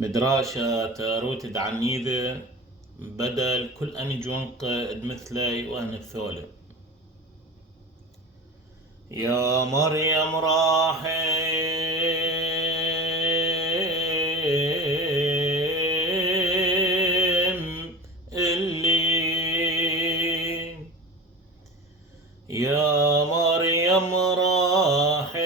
مدراشة روتد عنيذة بدل كل أن جونق مثلي وأن الثولة. يا مريم راحم اللي يا مريم راحم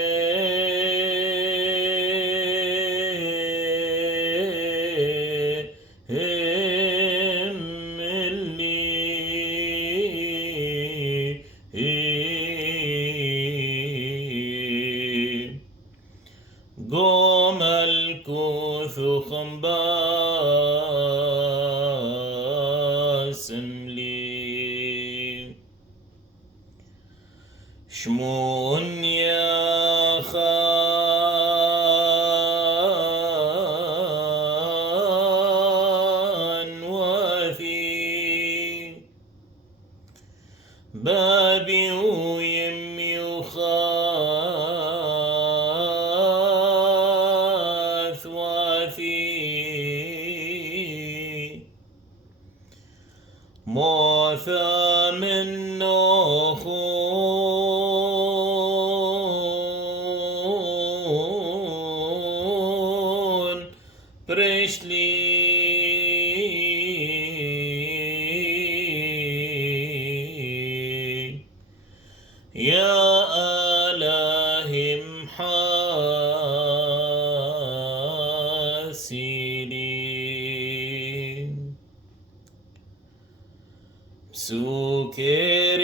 اللي قوم الكوث خنباسم لي شمون يا خان وفي بابي ويمي وخاث وفي موثى من نخون برشلي يا آلهم حاسيني سكر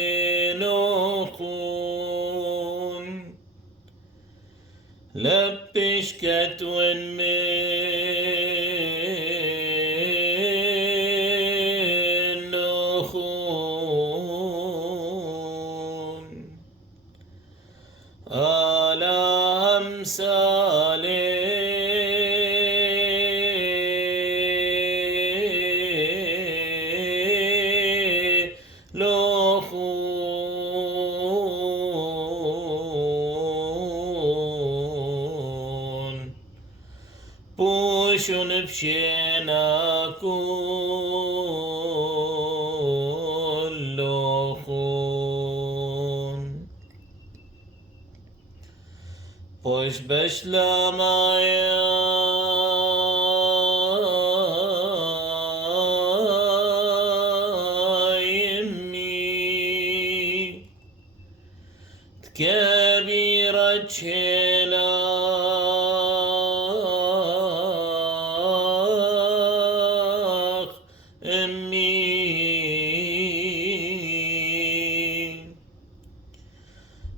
مقمن خون لبش كتون من خون على أمثالي لخون بوشن بشينا كل خون خوش بشلما يمي كبيرة شلاخ أمي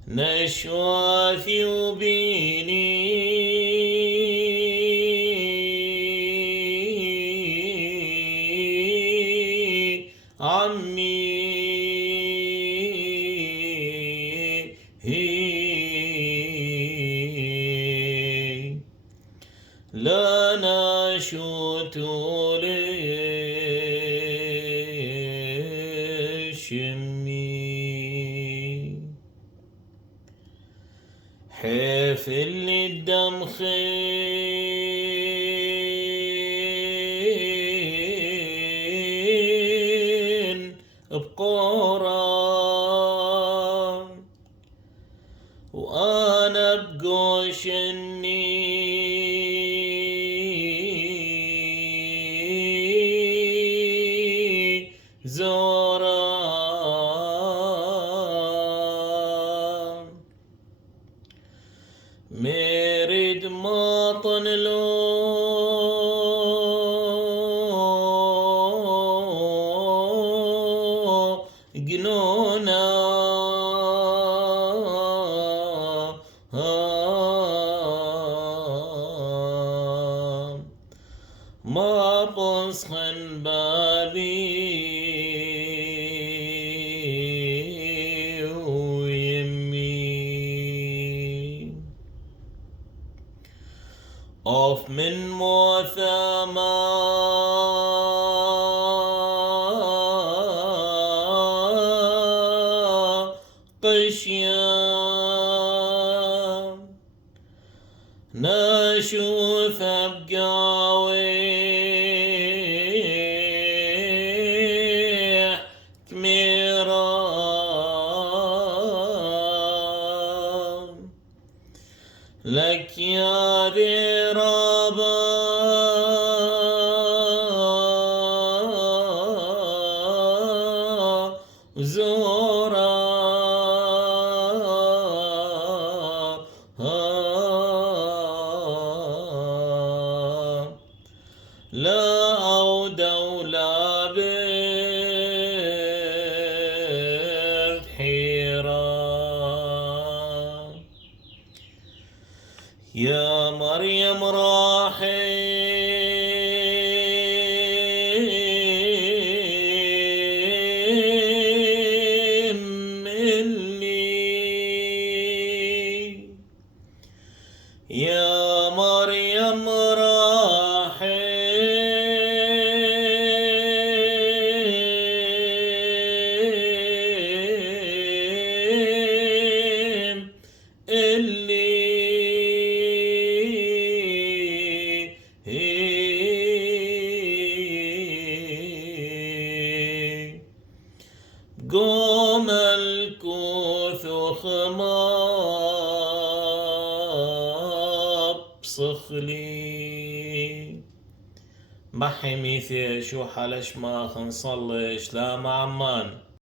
نشوافي وبيني عمي لا نشوت لشمي حيف اللي الدم خين بقورة وأنا بقوش إني زورا مريد ماطن لو جنونا ما بصخن بالي ويمي أوف من مثما قشيا ناشوث بقاوي كميرا لك يا ذي ربا زورا لا أودى ولا بالحيرة يا مريم راحم مني يا مريم راحم اللي قوم الكوث خماب صخلي بحي ميثي شو حلش ما خنصلش لا معمان